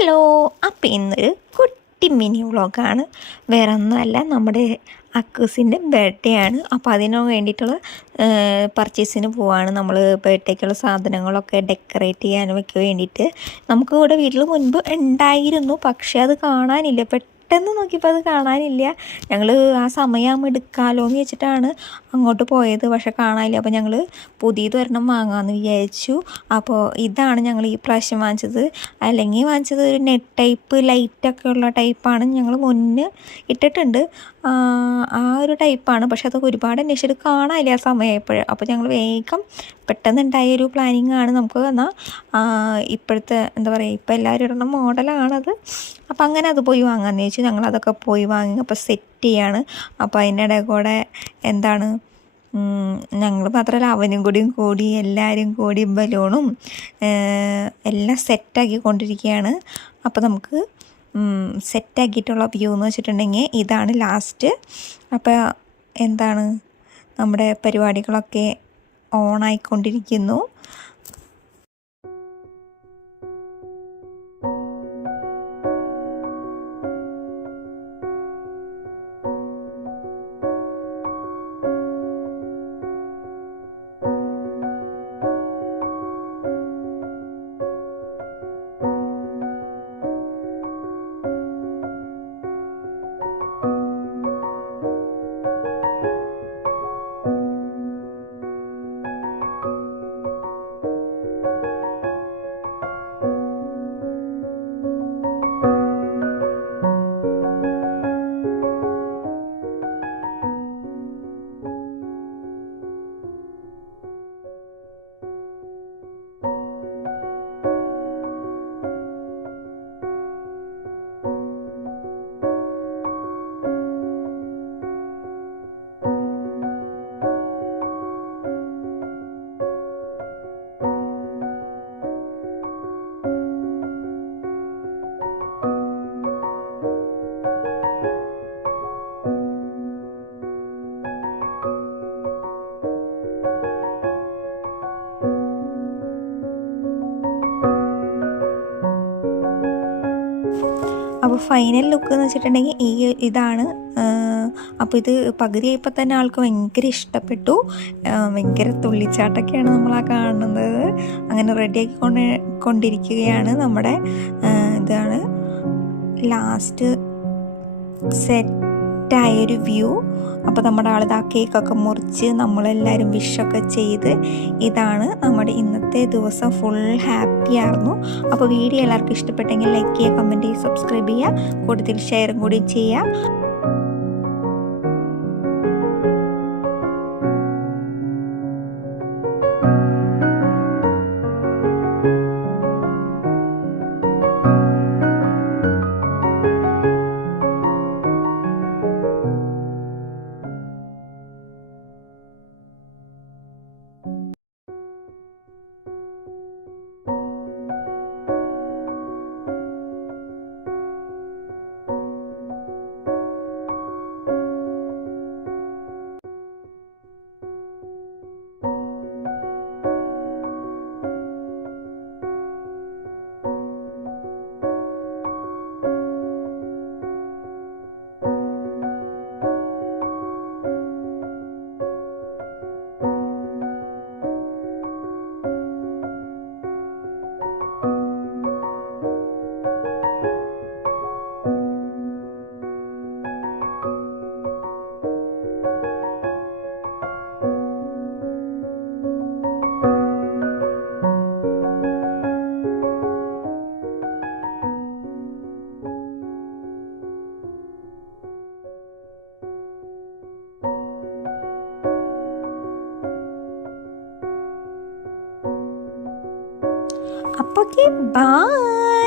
Hello, അപ്പോൾ ഇന്നൊരു കുട്ടി മിനി വ്ളോഗാണ്. വേറെ ഒന്നുമല്ല, നമ്മുടെ അക്കൂസിൻ്റെ ബർത്ത്ഡേ ആണ്. അപ്പോൾ അതിന് വേണ്ടിയിട്ടുള്ള പർച്ചേസിന് പോവാണ്. നമ്മൾ ബർത്ത്ഡേക്കുള്ള സാധനങ്ങളൊക്കെ ഡെക്കറേറ്റ് ചെയ്യാനും ഒക്കെ വേണ്ടിയിട്ട്. നമുക്ക് ഇവിടെ വീട്ടിൽ മുൻപ് ഉണ്ടായിരുന്നു, പക്ഷേ അത് കാണാനില്ല. പെട്ടെന്ന് നോക്കിയപ്പോൾ അത് കാണാനില്ല. ഞങ്ങൾ ആ സമയം എടുക്കാമല്ലോ എന്ന് വെച്ചിട്ടാണ് അങ്ങോട്ട് പോയത്, പക്ഷെ കാണാനില്ല. അപ്പോൾ ഞങ്ങൾ പുതിയതൊരെണ്ണം വാങ്ങാമെന്ന് വിചാരിച്ചു. അപ്പോൾ ഇതാണ് ഞങ്ങൾ ഈ പ്രാവശ്യം വാങ്ങിച്ചത്. അല്ലെങ്കിൽ വാങ്ങിച്ചത് ഒരു നെറ്റ് ടൈപ്പ് ലൈറ്റൊക്കെ ഉള്ള ടൈപ്പാണ്. ഞങ്ങൾ മുന്നേ ഇട്ടിട്ടുണ്ട്, ആ ഒരു ടൈപ്പാണ്. പക്ഷെ അതൊക്കെ ഒരുപാട് അന്വേഷിച്ചിട്ട് കാണാനില്ല ആ സമയമായപ്പോൾ. അപ്പോൾ ഞങ്ങൾ വേഗം പെട്ടെന്നുണ്ടായൊരു പ്ലാനിങ് ആണ്. നമുക്ക് എന്നാൽ ഇപ്പോഴത്തെ എന്താ പറയുക, ഇപ്പോൾ എല്ലാവരും ഇടുന്ന മോഡലാണത്. അപ്പോൾ അങ്ങനെ അത് പോയി വാങ്ങാമെന്ന് ചോദിച്ചു. ഞങ്ങളതൊക്കെ പോയി വാങ്ങി. അപ്പോൾ സെറ്റ് ചെയ്യാണ്. അപ്പോൾ അതിൻ്റെ ഇടയിൽ കൂടെ എന്താണ്, ഞങ്ങൾ മാത്രമല്ല അവനും കൂടി എല്ലാവരും കൂടി ബലൂണും എല്ലാം സെറ്റാക്കി കൊണ്ടിരിക്കുകയാണ്. അപ്പോൾ നമുക്ക് സെറ്റാക്കിയിട്ടുള്ള വ്യൂ എന്ന് വെച്ചിട്ടുണ്ടെങ്കിൽ ഇതാണ് ലാസ്റ്റ്. അപ്പോൾ എന്താണ്, നമ്മുടെ പരിപാടികളൊക്കെ ഓണായിക്കൊണ്ടിരിക്കുന്നു. അപ്പോൾ ഫൈനൽ ലുക്ക് എന്ന് വെച്ചിട്ടുണ്ടെങ്കിൽ ഇതാണ്. അപ്പോൾ ഇത് പകുതിയായപ്പോൾ തന്നെ ആൾക്ക് ഭയങ്കര ഇഷ്ടപ്പെട്ടു. ഭയങ്കര തുള്ളിച്ചാട്ടൊക്കെയാണ് നമ്മളാ കാണുന്നത്. അങ്ങനെ റെഡിയാക്കി കൊണ്ടിരിക്കുകയാണ്. നമ്മുടെ ഇതാണ് ലാസ്റ്റ് സെറ്റായൊരു വ്യൂ. അപ്പോൾ നമ്മുടെ ആളിത് ആ കേക്കൊക്കെ മുറിച്ച് നമ്മളെല്ലാവരും വിഷൊക്കെ ചെയ്ത്, ഇതാണ് നമ്മുടെ ഇന്നത്തെ ദിവസം. ഫുൾ ഹാപ്പി ആയിരുന്നു. അപ്പോൾ വീഡിയോ എല്ലാവർക്കും ഇഷ്ടപ്പെട്ടെങ്കിൽ ലൈക്ക് ചെയ്യുക, കമൻറ്റ് ചെയ്യുക, സബ്സ്ക്രൈബ് ചെയ്യുക, കൂടുതൽ ഷെയറും കൂടി ചെയ്യുക. അപ്പോൾ ബൈ.